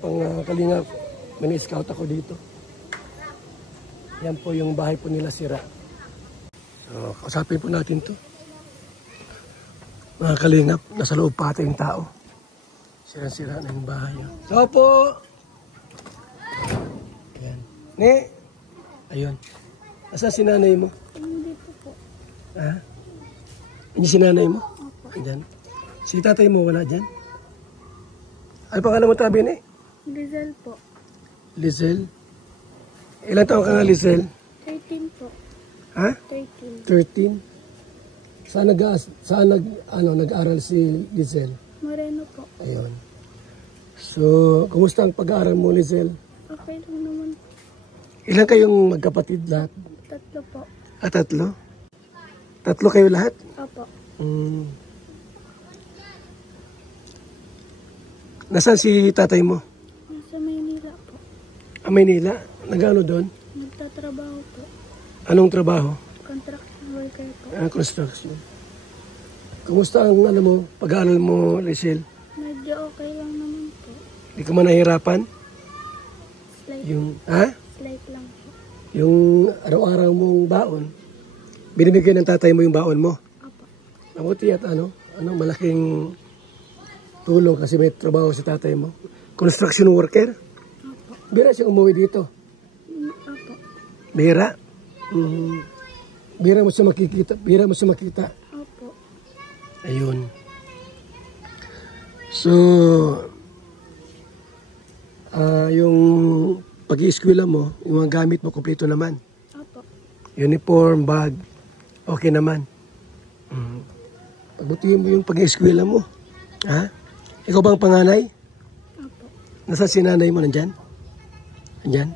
pang Kalingap, mini-scout ako dito. Yan po yung bahay po nila sira. So, kausapin po natin to. Mga Kalingap, nasa loob pa ata yung tao. Sira-sira na yung bahay. So po! Ayan. Ne? Ayun. Asa si nanay mo? Dito po. Ha? Hindi si nanay mo? Ayan. Si tatay mo wala dyan? Ano pangalan mo tabi ni? Lizel po. Lizel? Ilan taon ka nga, Lizel? 13 po. Ha? 13. 13? Saan nag-aral si Lizel? Moreno po. Ayun. So, kumusta ang pag-aaral mo, Lizel? Okay lang naman po. Ilan kayong magkapatid lahat? 3 po. Ah, 3? 3 kayo lahat? Opo. Nasaan si tatay mo? Nasa Maynila po. Ah, Maynila? Nag-ano doon? Nagtatrabaho po. Anong trabaho? Construction worker po. Ah, construction. Kumusta ang pag-aaral mo, Lizel? Medyo okay lang naman po. Hindi ka man nahihirapan? Slight, Slight lang po. Yung araw-araw mong baon, binibigyan ng tatay mo yung baon mo? Opo. Mabuti at malaking tulong kasi may trabaho si tatay mo. Construction worker? Opo. Bira siya umuwi dito? Opo. Bira? Bira mo siya makita? Opo. Ayun. So, yung pag-i-eskwela mo, yung mga gamit mo, kumpleto naman. Opo. Uniform, bag, okay naman. Pagbutihin mo yung pag-i-eskwela mo. Ha? Ikaw bang panganay? Opo. Nasa si nanay mo? Nandyan? Nandyan?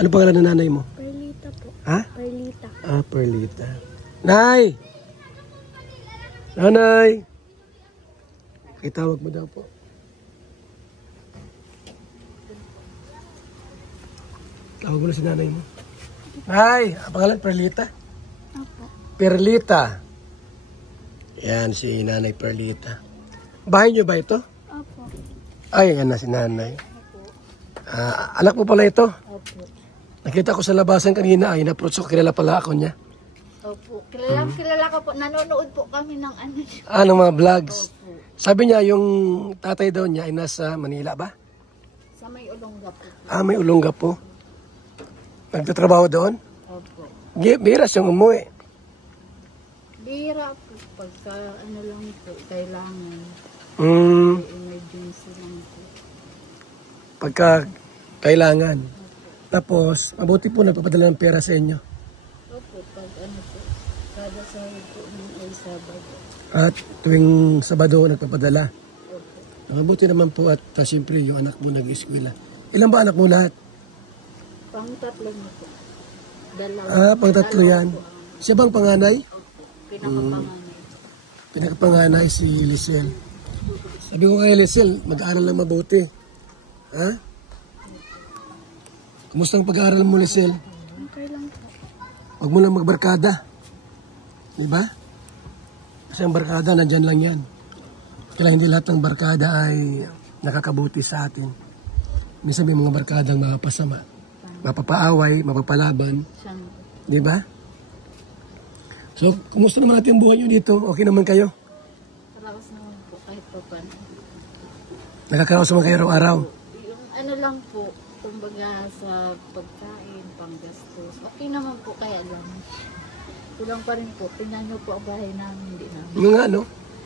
Ano pangalan ng nanay mo? Perlita po. Ha? Perlita. Ah, Perlita. Nay! Nanay! Itawag mo daw po. Tawag mo na si nanay mo. Nay! Ang pangalan? Perlita? Opo. Perlita. Yan si nanay Perlita. Bahay niyo ba ito? Opo. Ay, yan na si nanay. Anak mo pala ito? Opo. Nakita ko sa labasan kanina, ay na-approach ko, kilala pala ako niya. Opo. Kilala ko po. Nanonood po kami ng ano. Ng mga vlogs. Opo. Sabi niya, yung tatay daw niya ay nasa Manila ba? Sa may Olonga po. Ah, may Olonga po. Nagtatrabaho doon? Opo. Bira siyang umuwi. Bira po. Pagka lang po, kailangan. Emergency lang po. Pagka kailangan. Tapos, mabuti po nagpapadala ng pera sa inyo. Opo, pag po, kada sahod po ng ay Sabado. At tuwing Sabado nagpapadala. Opo. Mabuti naman po at siyempre yung anak mo nag-eskwela. Ilan ba anak mo lahat? Pang-3 na po. Dalawa. Pang-3 yan. Po, Siya bang panganay? pinakapanganay. Pinakapanganay si Lizel. Sabi ko kay Lizel, mag-aaral lang mabuti. Ha? Kumusta ang pag-aaral mo, Lizel? Okay lang po. Huwag mo lang magbarkada. Di ba? Kasi ang barkada, nandyan lang yan. Kaya hindi lahat ng barkada ay nakakabuti sa atin. Minsan may mga barkadang mapapasama. Mapapaaway, mapapalaban. Di ba? So, kumusta naman natin ang buhay nyo dito? Okay naman kayo? Parawas naman po kahit pa paano. Nakakaraos naman kayo araw-araw? Yung lang po, kumbaga sa pagkain, panggastos. Okay naman po kaya lang. Kulang pa rin po. Tingnan nyo po ang bahay namin, hindi namin. Yung ano?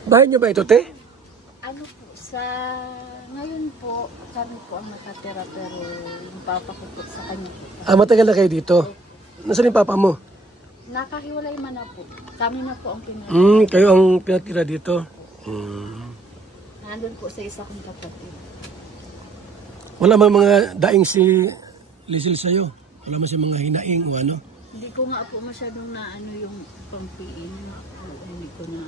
Bahay nyo ba ito, te? Ano po, ngayon po, kami po ang nakatira pero yung papa ko po sa kanya po. Matagal na kayo dito? Nasaan yung papa mo? Nakahiwalay man na po. Kami na po ang pinatira. Kayo ang pinatira dito? Nandun po sa isa kong kapatid. Wala man mga daing si Lizel sa'yo? Wala man si mga hinaing o ano? Hindi ko nga po masyadong yung pampiin. Hindi ko na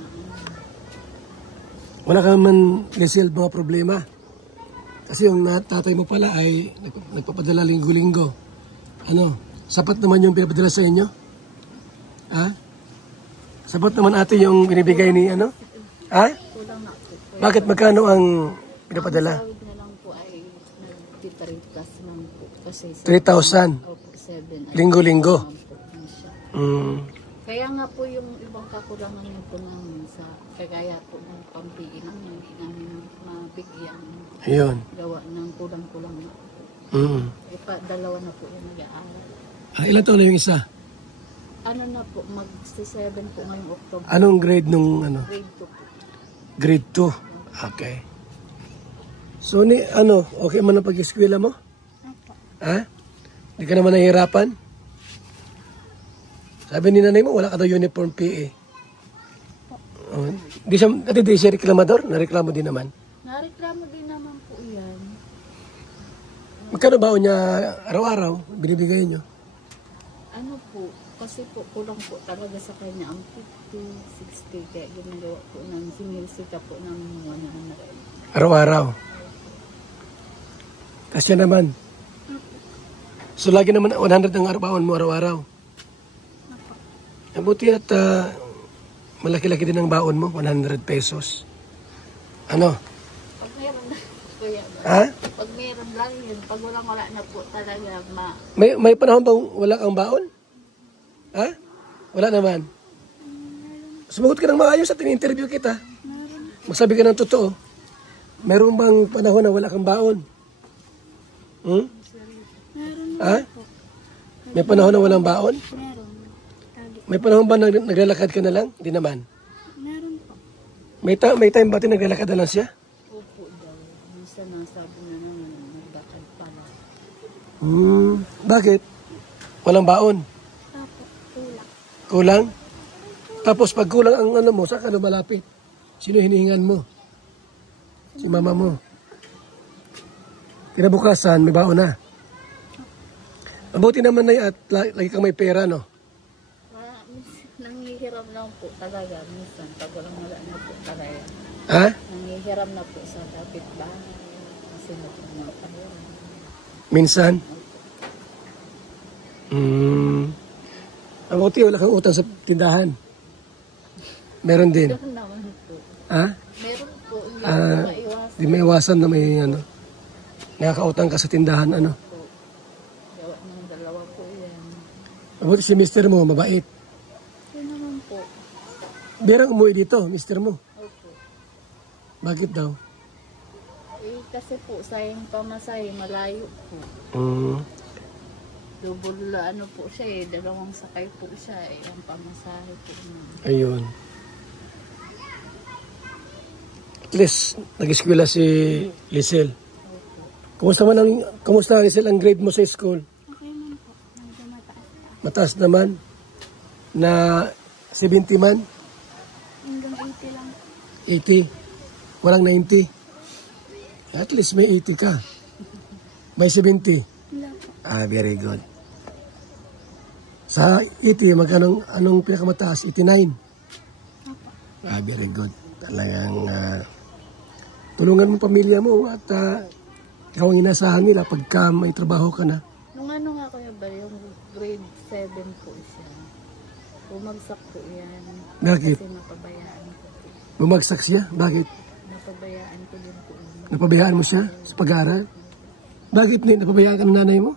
Wala ka man, Lizel, mga problema? Kasi yung tatay mo pala ay nagpapadala linggo-linggo. Ano? Sapat naman yung pinapadala sa inyo? Ha? Sapat naman ate yung binibigay ni ano? Ha? kulang na po. Bakit magkano ang pinapadala? Sahod na lang po ay 23 plus lang po. Kasi 3,000. Opo, 7. Linggo-linggo. Mm. Kaya nga po yung ibang kakulangan nyo po namin sa kagaya po ng pampiin namin, hindi namin mabigyan. Ayun. Gawa ng kulang-kulang na po. Dalawa na po yung nag-aaral. Ilan taon na yung isa? Ano na po, mag-7 po ngayong October. Anong grade nung ano? Grade 2 po. Grade 2. Okay. So okay man ang pag-eskwela mo? Opo. Ha? Hindi ka naman nahihirapan? Sabi ni nanay mo, wala ka daw uniform PE. Di siya reklamador? Nareklamo din naman? Nareklamo din naman po yan. Magkano ba niya araw-araw binibigay niyo? Ano po, kasi po kulang po talaga sa kanya ang 50, 60. Kaya ginagawa po namin, sinilisita po namin mga na Araw-araw? Kasi naman. So lagi naman 100 ang araw-araw mo araw-araw? Mabuti at malaki-laki din ang baon mo, 100 pesos. Ano? Pag meron na, kuya. Ha? Pag meron lang yun, pag wala na po talaga May panahon bang wala kang baon? Ha? Wala naman. Sumagot ka ng maayos at in-interview kita. Magsabi ka ng totoo. Meron bang panahon na wala kang baon? Ha? May panahon na walang baon? May panahon ba naglalakad ka na lang? Hindi naman. meron po. May time ba naglalakad na lang siya? Opo daw. Minsan nasabi na naman, nagbakal pala. Bakit? Walang baon? Opo, kulang. Kulang? Tapos pag kulang ang ano mo, saan ka lumalapit? Sino hinihingan mo? Si mama mo. Kinabukasan, may baon na. Mabuti naman na at lagi kang may pera, no? Nangihiram lang po talaga minsan pag wala na po talaga. Ha? Nangihiram na po sa kapitbahay kasi nagpapahira. Minsan? Mabuti, wala kang utang sa tindahan. Meron din. Meron naman po. Ha? Meron po. Hindi po maiwasan. Di may iwasan na may nakakautang ka sa tindahan, ano? Po. Gawa ng dalawa po yan. Mabuti si mister mo, mabait. Yun naman po. Berang umuwi dito, mister mo. Opo. Bakit daw? Kasi po, sayang pamasahe, malayo po. Double ano po siya dalawang sakay po siya ang pamasahe po. Ayun. At least, nag-eskwela si Lisel. Kumusta Lisel ang grade mo sa school? Okay man po, medyo mataas. Mataas naman? Na 70 man? Hanggang 80 lang. 80? Walang 90? At least may 80 ka. May 70? Wala po. Very good. Sa 80, anong pinakamataas? 89? Opo. Very good. Talagang tulungan mo pamilya mo at ikaw ang inasahan nila pagka may trabaho ka na. Nung ano nga kuya ba, yung grade 7 po siya. Bumagsak po yan. Bakit? Kasi napabayaan ko po. Bumagsak siya? Bakit? Napabayaan ko din po. Napabayaan mo siya sa pag-aaral? Bakit napabayaan ka ng nanay mo?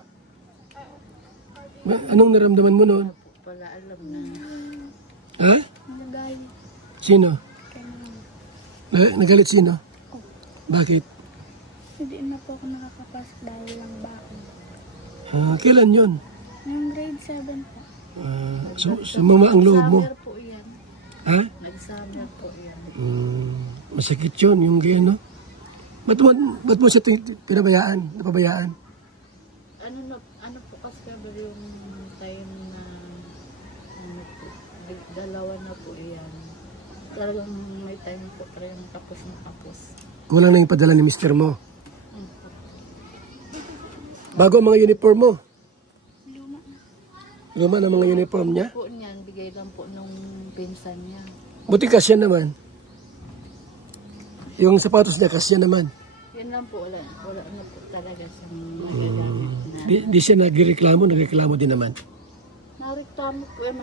Anong naramdaman mo noon? Wala alam na. Ha? Nagalit. Sino? Nagalit sino? Bakit? Hindi na po ako nakakapasok dahil lang bakit. Kailan yun? Yung grade 7 po. Sumama ang loob mo? Summer po yan. Ha? Nag-summer po yan. Masakit yun, yung gano'n, no? Ba't mo siya pinabayaan, napabayaan? Ano po kasi yung time na dalawa na po yan. Talagang may time po talagang tapos na tapos. Kulang na yung padala ni mister mo. Bago ang mga uniform mo? Luma. Luma na mga uniform niya? Po niyan, bigay lang po nung pinsan niya. Buti kasya naman. Yung sapatos niya kasya naman. Yan lang po, wala na po talaga sa magagamit na. Di siya nagreklamo din naman. Nareklamo po yan,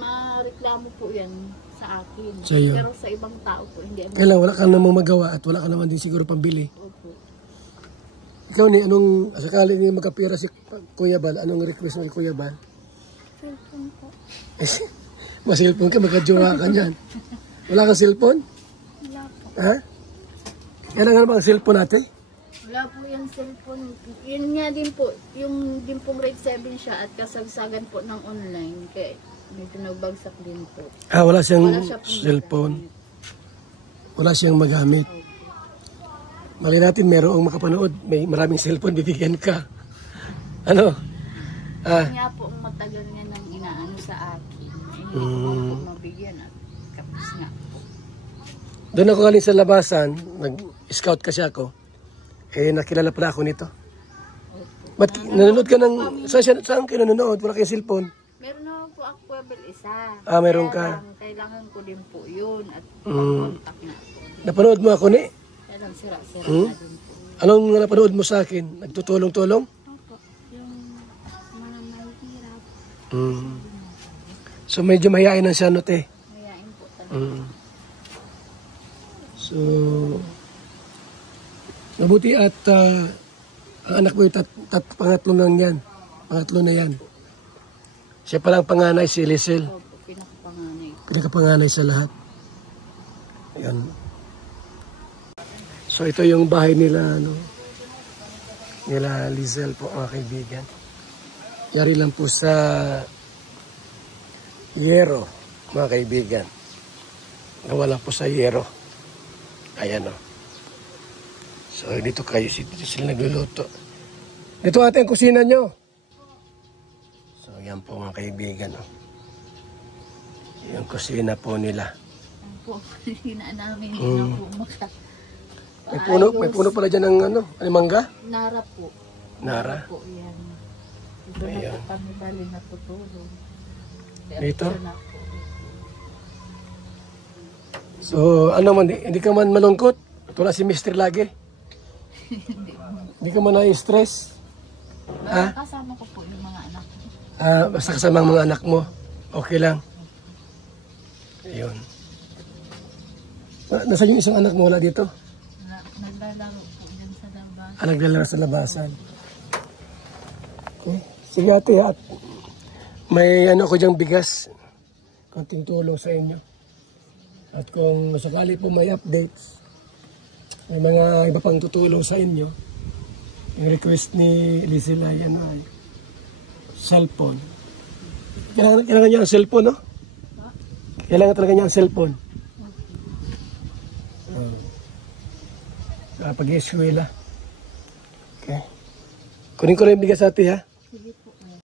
mareklamo po yan sa akin. Sa'yo. Pero sa ibang tao po, hindi. Kailan wala ka namang magawa at wala ka naman din siguro pambili. Opo. Ikaw ni, anong sakali niya magkapira si Kuya Bal, anong request mo kay Kuya Bal? Cellphone po. Masilpon ka, magkajowa ka niyan. Wala kang cellphone? Wala po. Ha? Yan ang bang cellphone natin? Wala po yung cellphone. Yun nga din po, yung din pong grade 7 siya at kasagsagan po ng online. Kaya medyo nagbagsak din po. Wala siyang Wala siya pong cellphone. Wala siyang magamit. Mali natin merong makapanood, may maraming cellphone, bibigyan ka. Ano? Yun nga po ang matagal niya nang inaano sa akin. Hindi ko po mabigyan at kapos nga po. Doon ako galing sa labasan, nag-scout kasi ako. Nakilala pala ako nito. Ba't nanonood ka ng... Saan kayo nanonood? Wala kayong cellphone? Meron naman po ako webel isa. Meron ka. Kailangan ko din po yun at contact na po. Napanood mo ako ni? Kaya lang sira-sira na din po. Anong napanood mo sa akin? Nagtutulong-tulong? Opo, yung mga mahihirap. So medyo mahihain ang siya, no, te? Mayain po talaga. So, mabuti at ang anak mo yung pangatlo lang yan. Pangatlo na yan. Siya palang panganay, si Lizel. Opo, pinakapanganay. Pinakapanganay sa lahat. Ayan. So ito yung bahay nila, ano, nila Lizel po, mga kaibigan. Yari lang po sa yero, mga kaibigan. Nawala po sa yero. Ayan, o. So dito kayo, dito sila nagluluto. Dito ate ang kusina nyo. So yan po, mga kaibigan, o. Yung kusina po nila. Ano po, hinaan namin na po May puno pala dyan ng ano, mangga? Nara po. Nara? Po yan. Ito na po kami dali natutulog. Dito? So, ano man, hindi ka man malungkot? Tula si Mr. lagi? Hindi ka man na-stress? Ha? Kasama ko po yung mga anak ko. Basta kasama ang mga anak mo. Okay lang. Ayun. Nasaan yung isang anak mo? Wala dito? Naglalaro po dyan sa labas. Naglalaro sa labasan. Okay. Sige ate, at may ano ko dyang bigas. Konting tulong sa inyo. At kung sakali po may updates, may mga iba pang tutulong sa inyo, yung request ni Lizel ay ano ay cellphone. Kailangan niya ang cellphone, no? Kailangan talaga niya ang cellphone. Pag-eskwela. Okay. Kunin ko na yung bigas ate, ha? Sige.